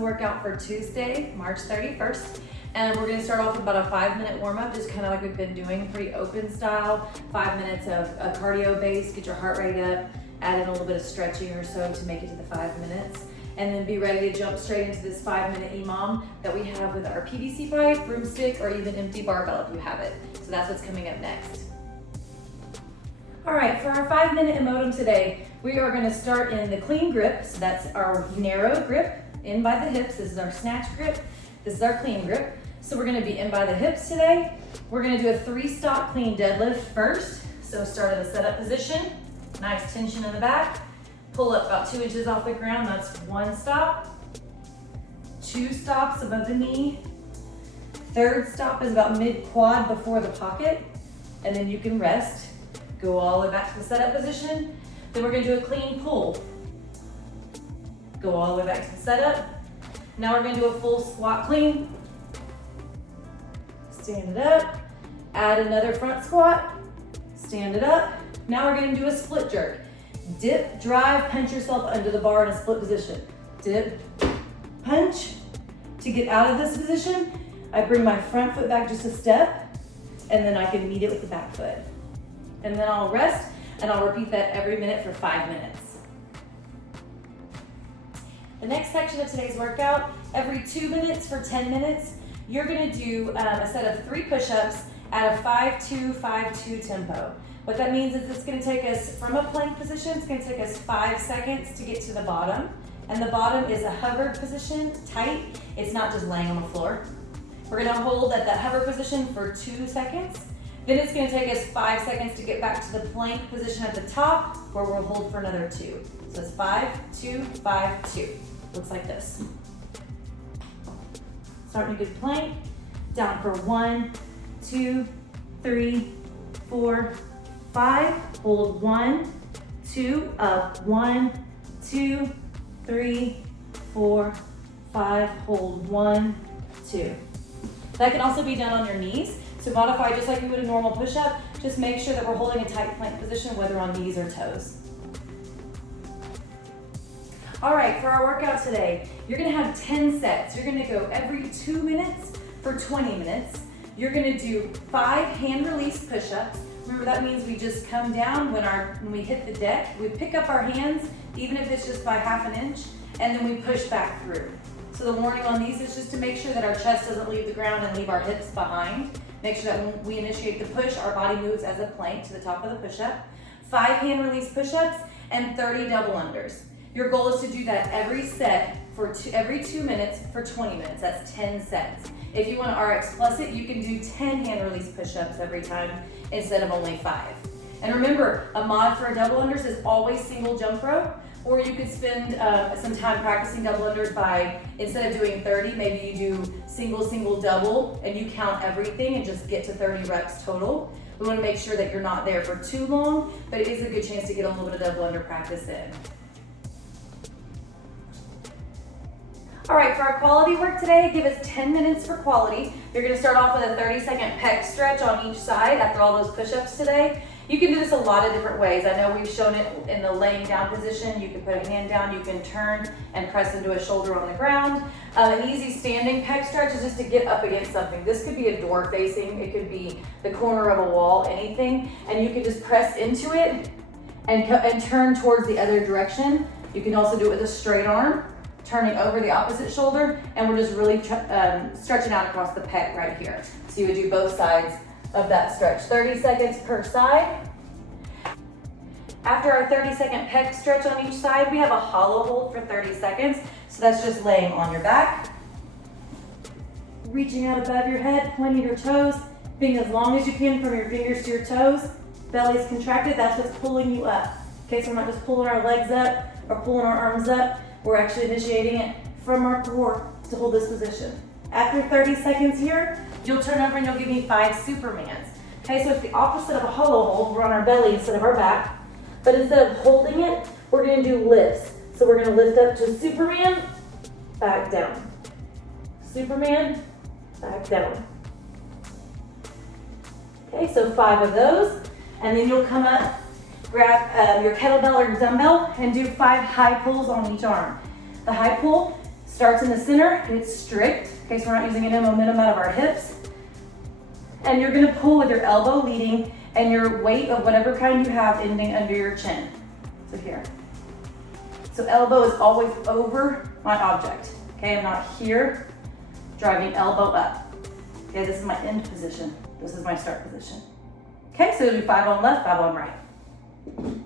the workout for Tuesday, March 31st. And we're gonna start off with about a 5-minute warm-up, just kind of like we've been doing, pretty open style. 5 minutes of a cardio base, get your heart rate up, add in a little bit of stretching or so to make it to the 5 minutes. And then be ready to jump straight into this 5-minute EMOM that we have with our PVC pipe, broomstick, or even empty barbell if you have it. So that's what's coming up next. All right, for our 5-minute EMOM today, we are gonna start in the clean grip. So that's our narrow grip, in by the hips. This is our snatch grip. This is our clean grip. So we're gonna be in by the hips today. We're gonna do a 3-stop clean deadlift first. So start in the setup position, nice tension in the back. Pull up about 2 inches off the ground, that's 1 stop. 2 stops above the knee. 3rd stop is about mid-quad before the pocket. And then you can rest. Go all the way back to the setup position. Then we're gonna do a clean pull. Go all the way back to the setup. Now we're gonna do a full squat clean. Stand it up. Add another front squat. Stand it up. Now we're gonna do a split jerk. Dip, drive, punch yourself under the bar in a split position. Dip, punch. To get out of this position, I bring my front foot back just a step, and then I can meet it with the back foot. And then I'll rest, and I'll repeat that every minute for 5 minutes. The next section of today's workout, every 2 minutes for 10 minutes, you're gonna do a set of 3 push-ups at a 5-2-5-2 tempo. What that means is it's gonna take us from a plank position, it's gonna take us 5 seconds to get to the bottom. And the bottom is a hovered position, tight. It's not just laying on the floor. We're gonna hold at that hover position for 2 seconds. Then it's gonna take us 5 seconds to get back to the plank position at the top, where we'll hold for another 2. So it's 5-2-5-2. Looks like this. Starting a good plank, down for 1, 2, 3, 4, 5. Hold 1, 2, up 1, 2, 3, 4, 5. Hold 1, 2. That can also be done on your knees. So modify just like you would a normal push-up. Just make sure that we're holding a tight plank position, whether on knees or toes. All right, for our workout today, you're gonna have 10 sets. You're gonna go every 2 minutes for 20 minutes. You're gonna do 5 hand release push-ups. Remember, that means we just come down when we hit the deck. We pick up our hands, even if it's just by ½ an inch, and then we push back through. So the warning on these is just to make sure that our chest doesn't leave the ground and leave our hips behind. Make sure that when we initiate the push, our body moves as a plank to the top of the push-up. 5 hand release push-ups and 30 double unders. Your goal is to do that every set for every 2 minutes for 20 minutes. That's 10 sets. If you want to RX plus it, you can do 10 hand release push-ups every time instead of only 5. And remember, a mod for a double unders is always single jump rope, or you could spend some time practicing double unders by, instead of doing 30, maybe you do single, single, double, and you count everything and just get to 30 reps total. We want to make sure that you're not there for too long, but it is a good chance to get a little bit of double under practice in. All right, for our quality work today, give us 10 minutes for quality. You're gonna start off with a 30-second pec stretch on each side after all those push-ups today. You can do this a lot of different ways. I know we've shown it in the laying down position. You can put a hand down, you can turn and press into a shoulder on the ground. An easy standing pec stretch is just to get up against something. This could be a door facing, it could be the corner of a wall, anything. And you can just press into it and turn towards the other direction. You can also do it with a straight arm, turning over the opposite shoulder, and we're just really stretching out across the pec right here. So you would do both sides of that stretch, 30 seconds per side. After our 30-second pec stretch on each side, we have a hollow hold for 30 seconds. So that's just laying on your back, reaching out above your head, pointing your toes, being as long as you can from your fingers to your toes. Belly's contracted, that's what's pulling you up. Okay, so we're not just pulling our legs up or pulling our arms up. We're actually initiating it from our core to hold this position. After 30 seconds here, you'll turn over and you'll give me 5 Supermans. Okay, so it's the opposite of a hollow hold. We're on our belly instead of our back. But instead of holding it, we're gonna do lifts. So we're gonna lift up to Superman, back down. Superman, back down. Okay, so 5 of those. And then you'll come up, grab your kettlebell or your dumbbell, and do 5 high pulls on each arm. The high pull Starts in the center, it's strict, okay, so we're not using any momentum out of our hips. And you're gonna pull with your elbow leading and your weight of whatever kind you have ending under your chin. So here. So elbow is always over my object, okay? I'm not here, driving elbow up. Okay, this is my end position. This is my start position. Okay, so we'll do 5 on left, 5 on right.